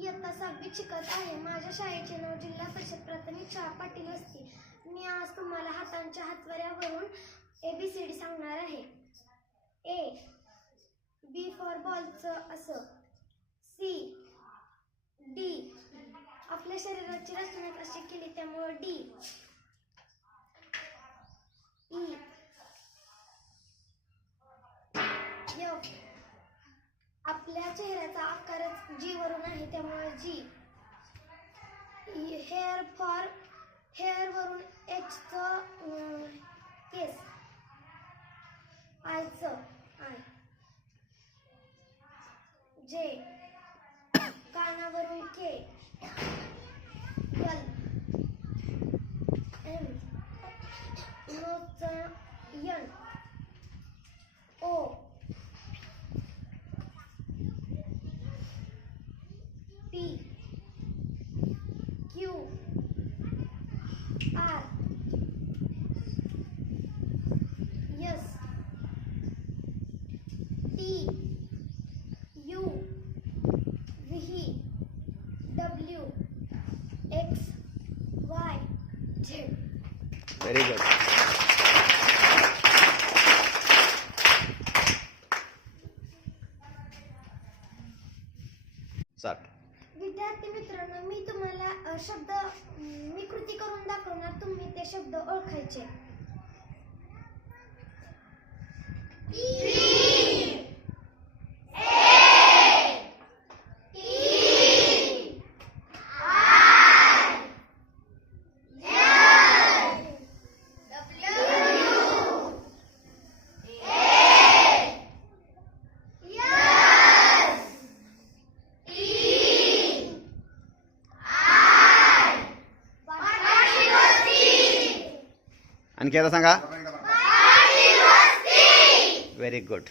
इयत्ता 6वीत शिकत आहे. माझ्या शाळेचे नाव जिल्हा परिषद प्राथमिक शाळा पाटील वस्ती. मी आज तुम्हाला हातांच्या हातवाऱ्यावरून ABCD सांगणार आहे. A. B फॉर बॉलचं असं. C. D. आपल्या शरीराची रचना अशी केली त्यामुळे D. E. F. आपल्या चेहऱ्याचा आकारच G वरून आहे त्यामुळे G. हेअर वरून H चं केस. I चं I. J. कानावरून K. L. M. नोजचं N. O. P. Q. R. S. T. U. V. W. X. Y. Z. Very good. Start. विद्यार्थी मित्रांनो, मी तुम्हाला शब्द कृती करून दाखवणार. तुम्ही ते शब्द ओळखायचे. आणखी आता सांगा. Very good.